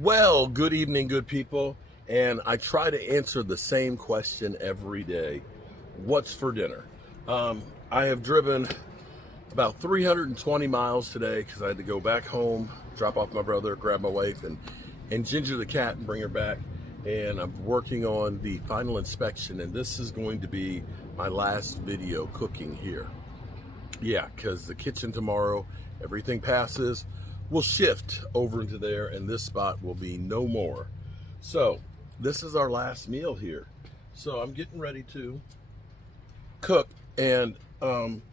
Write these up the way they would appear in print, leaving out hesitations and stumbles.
Well, good evening, good people. And I try to answer the same question every day. What's for dinner? I have driven about 320 miles today because I had to go back home, drop off my brother, grab my wife, and Ginger the cat and bring her back. And I'm working on the final inspection, and this is going to be my last video cooking here. Yeah, because the kitchen tomorrow, everything passes, we'll shift over into there, and this spot will be no more. So this is our last meal here. So I'm getting ready to cook, and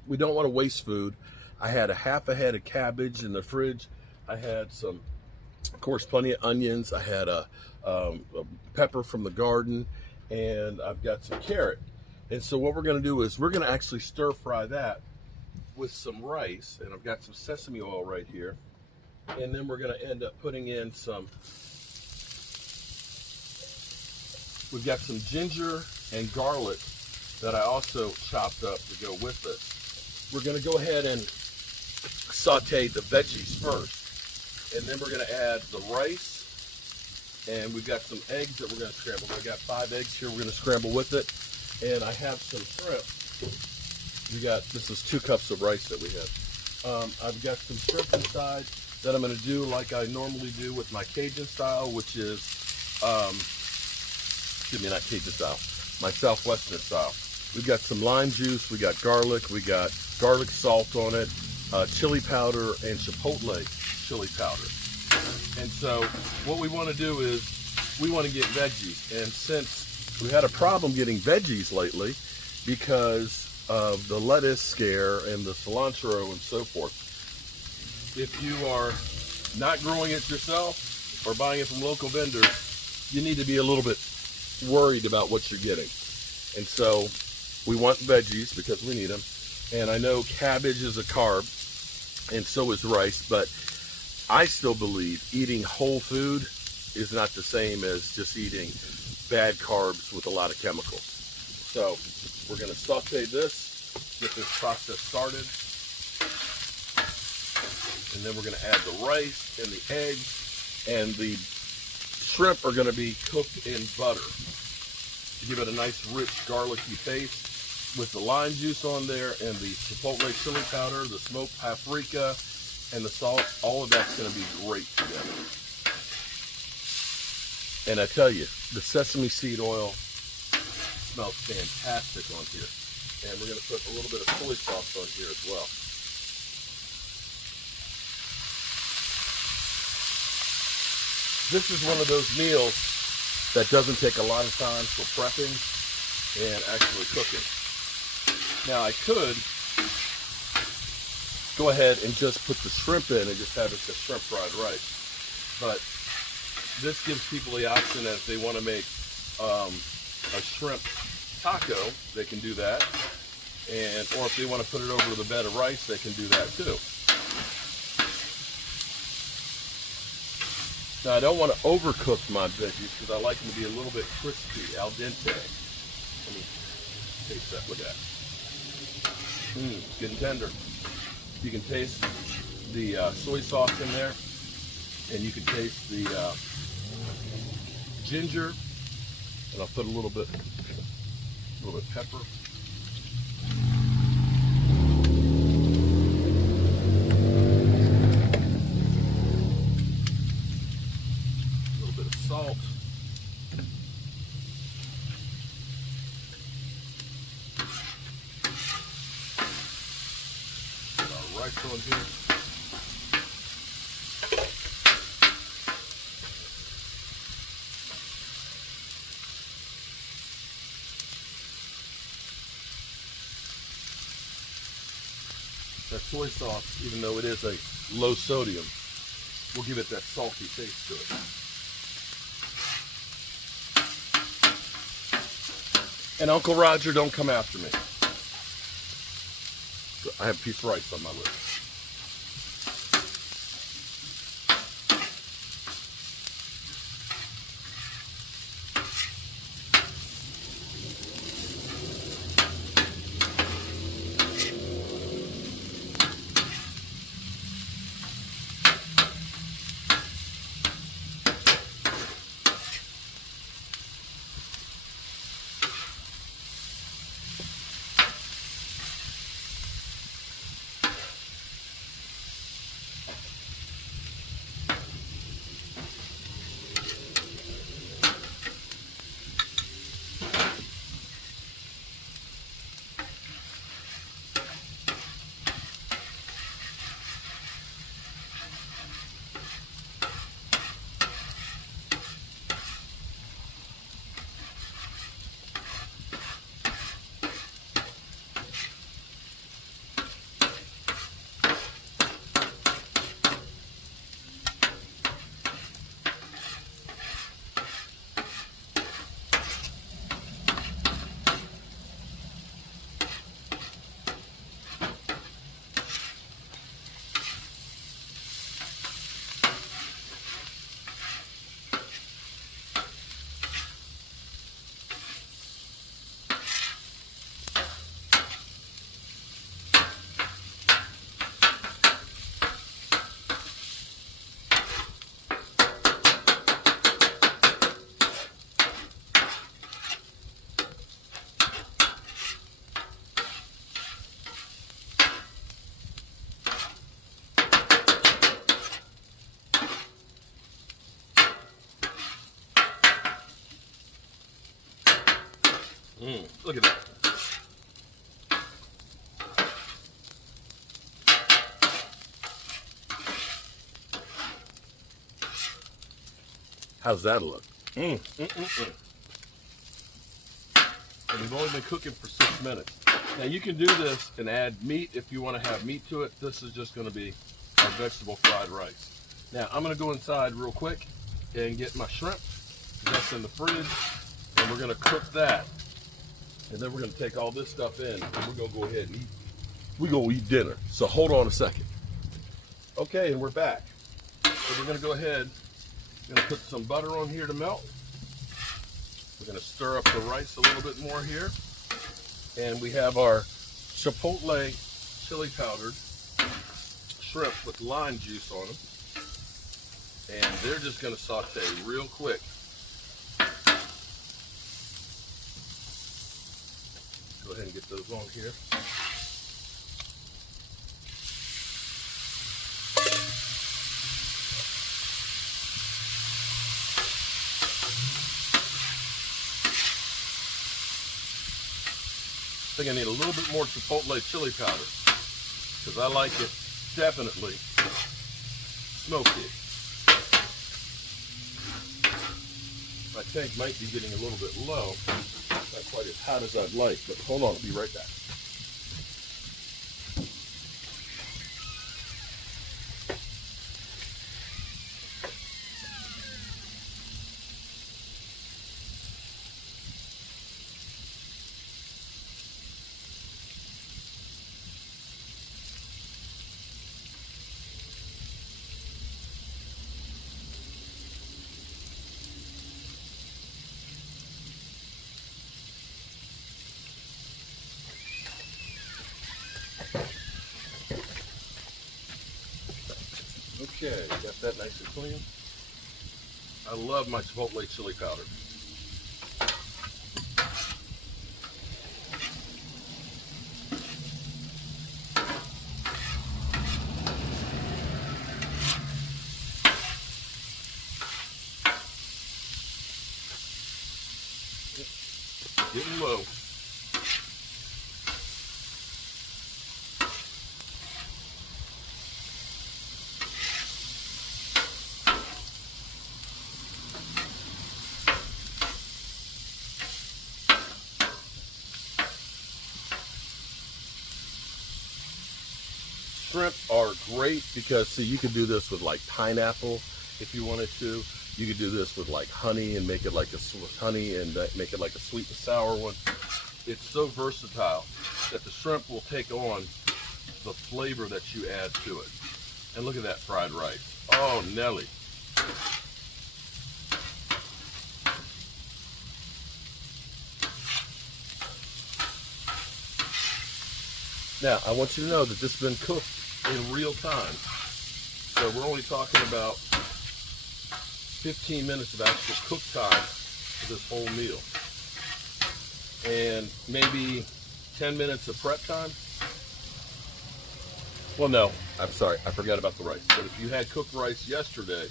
we don't want to waste food. I had a half a head of cabbage in the fridge. I had some, of course, plenty of onions. I had a pepper from the garden, and I've got some carrot. And so what we're going to do is we're going to actually stir fry that with some rice, and I've got some sesame oil right here. And then we're going to end up putting in we've got some ginger and garlic that I also chopped up to go with this. We're going to go ahead and saute the veggies first, and then we're going to add the rice, and we've got some eggs that we're going to scramble. I've got 5 eggs here we're going to scramble with it, and I have some shrimp. This is 2 cups of rice that we have. I've got some shrimp inside that I'm going to do like I normally do with my Cajun style, which is, excuse me, not Cajun style, my Southwestern style. We've got some lime juice, we got garlic, we got garlic salt on it, chili powder, and chipotle chili powder. And so what we want to do is we want to get veggies. And since we had a problem getting veggies lately because of the lettuce scare and the cilantro and so forth, if you are not growing it yourself or buying it from local vendors, you need to be a little bit worried about what you're getting. And so we want veggies because we need them. And I know cabbage is a carb, and so is rice, but I still believe eating whole food is not the same as just eating bad carbs with a lot of chemicals. So we're going to saute this, get this process started. And then we're going to add the rice and the eggs, and the shrimp are going to be cooked in butter to give it a nice rich garlicky taste with the lime juice on there and the chipotle chili powder, the smoked paprika, and the salt. All of that's going to be great together. And I tell you, the sesame seed oil smells fantastic on here. And we're going to put a little bit of soy sauce on here as well. This is one of those meals that doesn't take a lot of time for prepping and actually cooking. Now I could go ahead and just put the shrimp in and just have it as shrimp fried rice. But this gives people the option that if they want to make a shrimp taco, they can do that. Or if they want to put it over the bed of rice, they can do that too. Now, I don't want to overcook my veggies because I like them to be a little bit crispy, al dente. Let me taste that. Look at that. It's getting tender. You can taste the soy sauce in there, and you can taste the ginger. And I'll put a little bit pepper. Salt. Put our rice on here. That soy sauce, even though it is a low sodium, will give it that salty taste to it. And Uncle Roger, don't come after me. I have a piece of rice on my list. Look at that. How's that look? And we've only been cooking for 6 minutes. Now you can do this and add meat if you want to have meat to it. This is just going to be our vegetable fried rice. Now I'm going to go inside real quick and get my shrimp. That's in the fridge. And we're going to cook that. And then we're going to take all this stuff in and we're going to go ahead and eat. We're going to eat dinner. So hold on a second. Okay, and we're back. So we're going to go ahead. We're going to put some butter on here to melt. We're going to stir up the rice a little bit more here. And we have our chipotle chili powdered shrimp with lime juice on them. And they're just going to saute real quick. Go ahead and get those on here. I think I need a little bit more chipotle chili powder because I like it definitely smoky. My tank might be getting a little bit low, not quite as hot as I'd like, but hold on, I'll be right back. Okay, got that nice and clean. I love my chipotle chili powder. Getting low. Shrimp are great because, see, you could do this with like pineapple if you wanted to. You could do this with like honey and make it like honey and make it like a sweet and sour one. It's so versatile that the shrimp will take on the flavor that you add to it. And look at that fried rice. Oh, Nelly. Now, I want you to know that this has been cooked in real time. So we're only talking about 15 minutes of actual cook time for this whole meal. And maybe 10 minutes of prep time. Well, no, I'm sorry, I forgot about the rice. But if you had cooked rice yesterday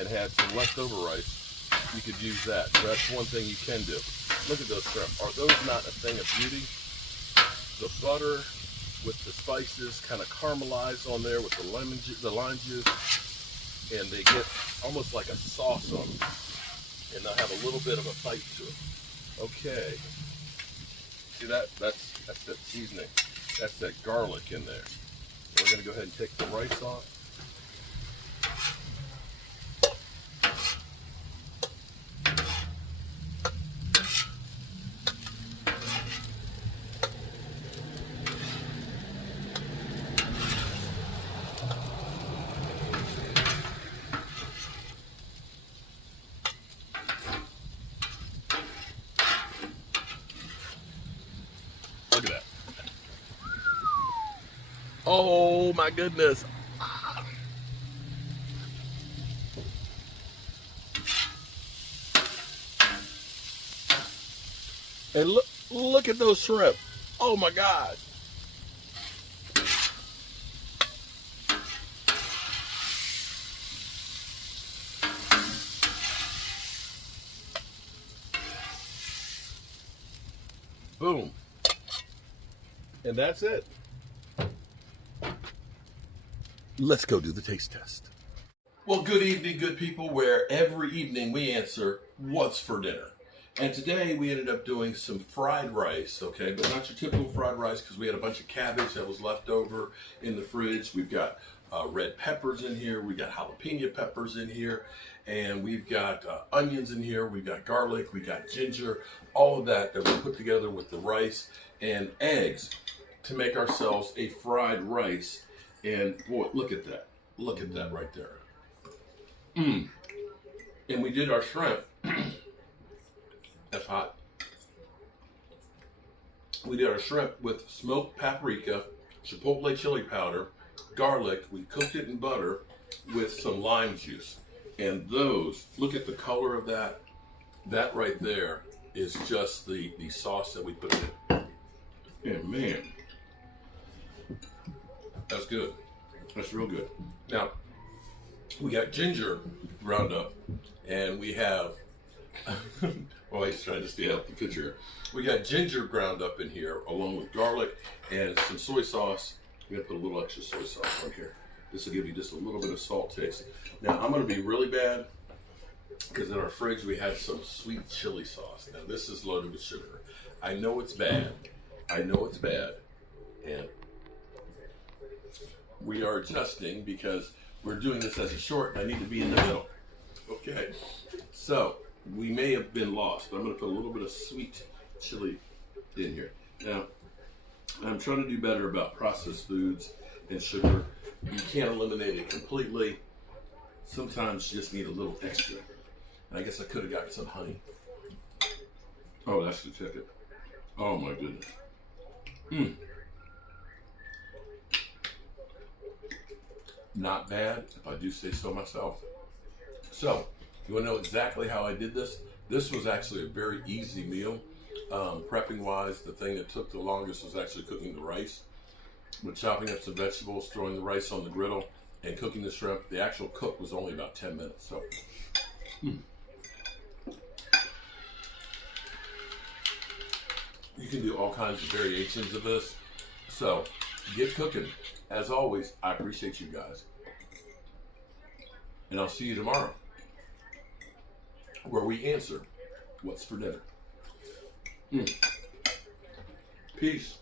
and had some leftover rice, you could use that. So that's one thing you can do. Look at those shrimp. Are those not a thing of beauty? The butter with the spices kind of caramelize on there with the lime juice, and they get almost like a sauce on them, and they'll have a little bit of a bite to it. Okay, see that? That's that seasoning. That's that garlic in there. We're going to go ahead and take the rice off. Look at that. Oh my goodness. And look at those shrimp. Oh my God. Boom. And that's it. Let's go do the taste test. Well, good evening, good people, where every evening we answer, what's for dinner? And today we ended up doing some fried rice, okay? But not your typical fried rice, because we had a bunch of cabbage that was left over in the fridge. We've got red peppers in here. We got jalapeno peppers in here. And we've got onions in here. We've got garlic. We got ginger. All of that we put together with the rice and eggs to make ourselves a fried rice. And boy, look at that. Look at that right there. And we did our shrimp. That's hot. We did our shrimp with smoked paprika, chipotle chili powder, garlic. We cooked it in butter with some lime juice. And those, look at the color of that. That right there is just the sauce that we put in. And man, that's good. That's real good. Now, we got ginger ground up, and we have, well, he's trying to stay out the picture. We got ginger ground up in here, along with garlic and some soy sauce. We're gonna put a little extra soy sauce on here. This will give you just a little bit of salt taste. Now, I'm gonna be really bad, because in our fridge we had some sweet chili sauce. Now, this is loaded with sugar. I know it's bad. I know it's bad. And we are adjusting because we're doing this as a short and I need to be in the middle. Okay, so we may have been lost, but I'm going to put a little bit of sweet chili in here. Now, I'm trying to do better about processed foods and sugar. You can't eliminate it completely. Sometimes you just need a little extra. And I guess I could have gotten some honey. Oh, that's the ticket. Oh my goodness. Not bad, if I do say so myself. So, you want to know exactly how I did this? This was actually a very easy meal. Prepping wise, the thing that took the longest was actually cooking the rice. With chopping up some vegetables, throwing the rice on the griddle, and cooking the shrimp. The actual cook was only about 10 minutes. So, you can do all kinds of variations of this. So, get cooking. As always, I appreciate you guys. And I'll see you tomorrow, where we answer, what's for dinner? Peace.